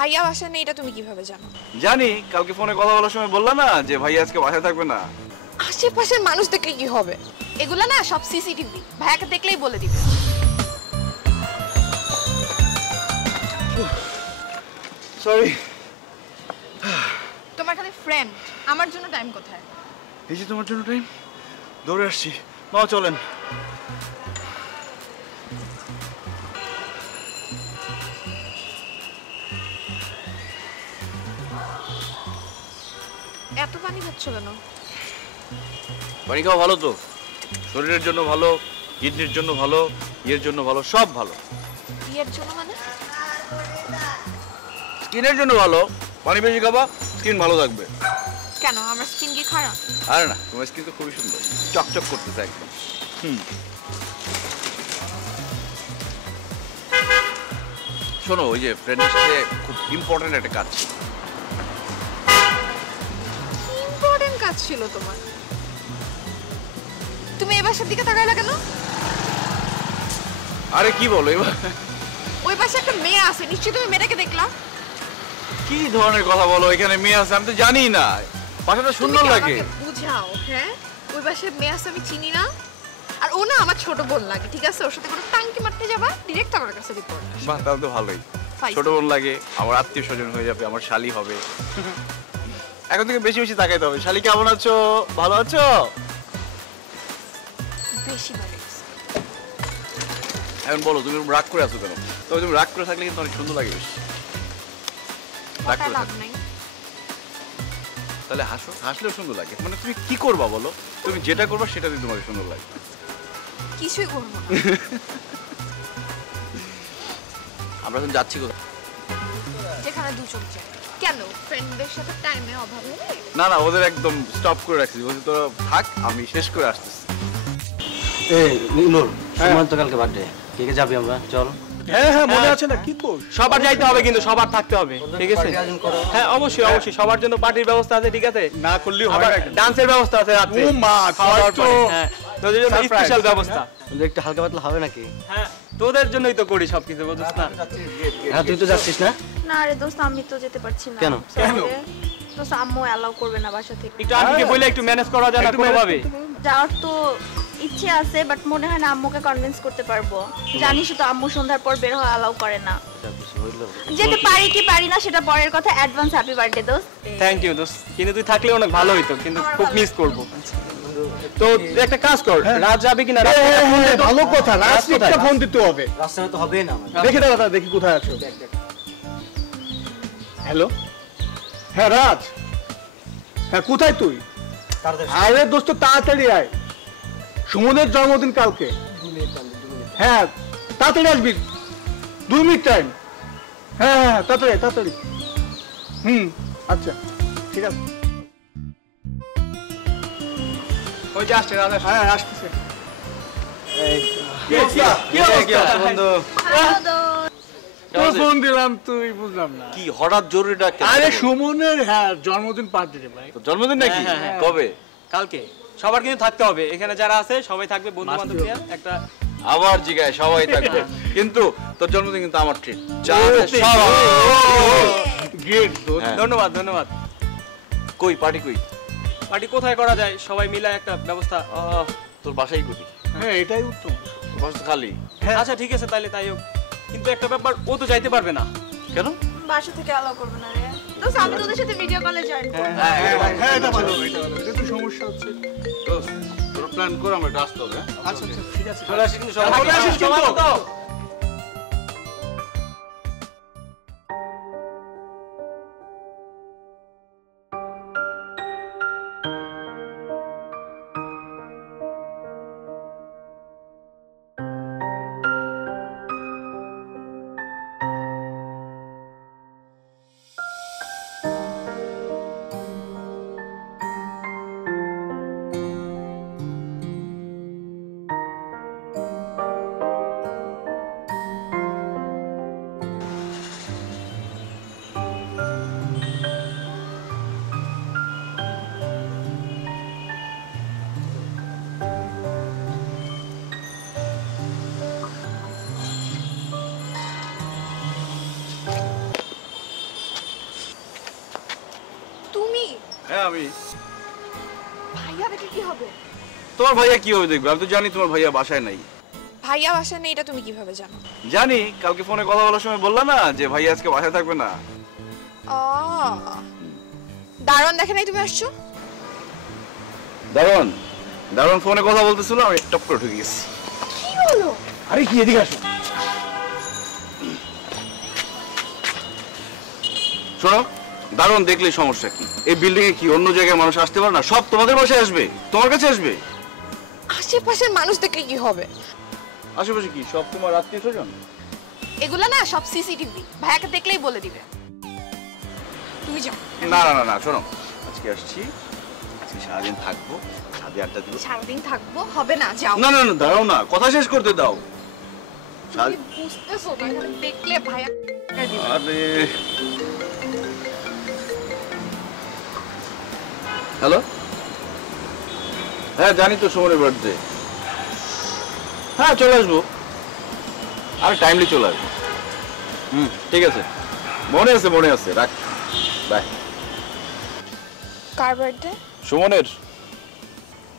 ভাইয়া বাসায় নেই এটা তুমি কিভাবে জানো? জানি, কালকে ফোনে কথা বলার সময় বললা না যে ভাই আজকে বাসায় থাকবে না। আশেপাশের মানুষ দেখলে কি হবে? এগুলা না সব সিসিটিভি, ভাইয়াকে দেখলেই বলে দিবে। সরি। তোমার খালি ফ্রেন্ড, আমার জন্য টাইম কোথায়? এই যে তোমার জন্য টাইম, দৌড়ে আসছি। মা চলেন। এত পানি খাচ্ছ কেন? পানি খাওয়া ভালো তো, শরীরের জন্য ভালো, কিডনির জন্য ভালো, ইয়ের জন্য ভালো, সব ভালো। ইয়ের জন্য মানে? স্কিনের জন্য ভালো। পানি বেশি খাবা, স্কিন ভালো থাকবে। কেন, আমার স্কিন কি খারাপ? আরে না, তোমার স্কিন তো খুবই সুন্দর, চকচক করতেছে একদম। শোনো, ওই যে ফ্রেন্ডের সাথে খুব ইম্পর্টেন্ট একটা কাজ ছিল। ইম্পর্টেন্ট কাজ ছিল তোমার? তুমি এই বাসার দিকে তাকাইলা কেন? আরে কি বলো এবার? ওই পাশে একটা মেয়ে আছে, নিশ্চয়ই তুমি মেয়েটাকে দেখলা। কি ধরনের কথা বলো? এখানে মেয়ে আছে আমি তো জানি না। বাসাটা সুন্দর লাগে। বুঝাও। হ্যাঁ, ওই পাশে মেয়ে আছে আমি চিনি না, আর ও না আমার ছোট বোন লাগে। ঠিক আছে, ওর সাথে কোনো টাঙ্কি মারতে যাবা ডিরেক্ট আমার কাছে রিপোর্ট। বাহ, তাহলে তো ভালোই। ছোট বোন লাগে, আমার আত্মীয় স্বজন হয়ে যাবে, আমার শালি হবে। এখন থেকে বেশি বেশি তাকাইতে হবে। শালি কেমন আছো? ভালো আছো? বেশি ভালো। এখন বলো, তুমি রাগ করে আছো কেন? তবে তুমি রাগ করে থাকলে কিন্তু অনেক সুন্দর লাগে বেশি। রাগ করে লাভ থাকলে নাই। তাহলে হাসো, হাসলেও সুন্দর লাগে। মানে তুমি কি করবা বলো? তুমি যেটা করবা সেটাতে তোমাকে সুন্দর লাগে। কিছুই করবো না। আমরা এখন যাচ্ছি কোথায়? যেখানে দু চোখ যায়। কেন, ফ্রেন্ডদের সাথে টাইমে অভাব হবে? না না, ওদের একদম স্টপ করে রাখছি। বলছি তোরা থাক, আমি শেষ করে আসতেছি। এই নীলুর, সুমন তো কালকে বার্থডে, কে কে যাবি আমরা? চল। হ্যাঁ হ্যাঁ, মনে আছে না? কি বল, সবার যাইতে হবে, কিন্তু সবার থাকতে হবে, ঠিক আছে? হ্যাঁ অবশ্যই অবশ্যই, সবার জন্য পার্টির ব্যবস্থা আছে, ঠিক আছে? না করলেই হয় আবার না। ডান্সের ব্যবস্থা আছে রাতে। ও মা, খাওয়ার তো পরে, হ্যাঁ তোদের জন্য Surprise, স্পেশাল ব্যবস্থা। বলে একটু হালকা পাতলা হবে নাকি? হ্যাঁ তোদের জন্যই তো করি সবকিছু, বুঝছিস না? হ্যাঁ, তুই তো যাচ্ছিস না? না রে দোস্ত, আমি তো যেতে পারছি না। কেন? দোস্ত, আম্মু অ্যালাউ করবে না বাসা থেকে। একটু আন্টিকে বলে একটু ম্যানেজ করা যায় না কোনোভাবে? যাওয়ার তো ইচ্ছে আছে, বাট মনে হয় না আম্মুকে কনভিন্স করতে পারবো। জানিস তো আম্মু সন্ধ্যার পর বের হওয়া অ্যালাউ করে না। যেতে পারি কি পারি না সেটা পরের কথা। অ্যাডভান্স হ্যাপি বার্থডে দোস্ত। থ্যাংক ইউ দোস্ত, কিন্তু তুই থাকলে অনেক ভালো হইতো, কিন্তু খুব মিস করব। তো তুই একটা কাজ কর, রাত যাবে কিনা? ভালো কথা, লাস্ট একটা ফোন দিতে হবে। রাস্তায় তো হবে না আমার। দেখে দাও, দেখি কোথায় আছো। হ্যালো, হ্যাঁ রাজ, হ্যাঁ কোথায় তুই? আরে দোস্ত তাড়াতাড়ি আয়, সুমনের জন্মদিন কালকে। হ্যাঁ তাড়াতাড়ি আসবি, 2 মিনিট টাইম। হ্যাঁ হ্যাঁ তাড়াতাড়ি তাড়াতাড়ি। আচ্ছা ঠিক আছে। ওই যে আসছে রাত। হ্যাঁ আসতেছে। কি অবস্থা বন্ধু? তোর ফোন দিলাম, তুই বুঝলাম না। কি হঠাৎ জরুরি ডাক? আরে সুমনের হ্যাঁ জন্মদিন পার্টি রে ভাই। জন্মদিন নাকি? হ্যাঁ, হ্যাঁ। কবে? কালকে সবার কিন্তু থাকতে হবে, এখানে যারা আছে সবাই থাকবে, বন্ধু বান্ধব নিয়ে একটা। আবার জিগায় সবাই থাকবে, কিন্তু তোর জন্মদিন কিন্তু আমার ট্রিট। গ্রেট দোস্ত। হ্যাঁ। ধন্যবাদ ধন্যবাদ। কই পার্টি কই? পার্টি কোথায় করা যায়, সবাই মিলে একটা ব্যবস্থা। তোর বাসাই করি। হ্যাঁ এটাই উত্তম। বাসা তো খালি। আচ্ছা ঠিক আছে, তাইলে তাই হোক, কিন্তু একটা ব্যাপার, ও তো যাইতে পারবে না। কেন? বাসা থেকে অ্যালাউ করবে না রে দোস্ত। আমি তোদের সাথে ভিডিও কলে জয়েন করব। হ্যাঁ এটা ভালো, এটা ভালো। এটা তো সমস্যা হচ্ছে। তোর প্ল্যান করে আমরা আসতে হবে। আচ্ছা আচ্ছা ঠিক আছে। চলে আসিস কিন্তু সবাই। চলে আসিস কিন্তু। হ্যাঁ আমি। ভাইয়া দেখে কি হবে? তোমার ভাইয়া কিভাবে দেখবে? আমি তো জানি তোমার ভাইয়া বাসায় নাই। ভাইয়া বাসায় নেই এটা তুমি কিভাবে জানো? জানি, কালকে ফোনে কথা বলার সময় বললা না যে ভাইয়া আজকে বাসায় থাকবে না। দারুণ দেখে নাই তুমি আসছো? দারুণ দারুণ ফোনে কথা বলতেছিল, আমি টপ করে ঢুকে গেছি। কি বলো? আরে কি, এদিকে আসো। শোনো, দারুণ দেখলে সমস্যা কি? এই বিল্ডিং এ কি অন্য জায়গায় মানুষ আসতে পারে না? সব তোমাদের বাসায় আসবে, তোমার কাছে আসবে। আশেপাশের মানুষ দেখলে কি হবে? আশেপাশে কি সব তোমার আত্মীয় স্বজন? এগুলা না সব সিসিটিভি, ভাইয়াকে দেখলেই বলে দিবে। তুমি যাও। না না না না, শোনো, আজকে আসছি, আজকে সারাদিন থাকবো, সাথে আড্ডা দিব। সারাদিন থাকবো হবে না, যাও। না না না, দাঁড়াও না, কথা শেষ করতে দাও। তুমি বুঝতেছো না, এখানে দেখলে ভাইয়া দিবে। আরে হ্যালো, হ্যাঁ জানি তো সুমনের বার্থডে। হ্যাঁ চলে আসবো, আর টাইমলি চলে আসবো। ঠিক আছে, মনে আছে রাখ, বাই। Car birthday? সুমনের।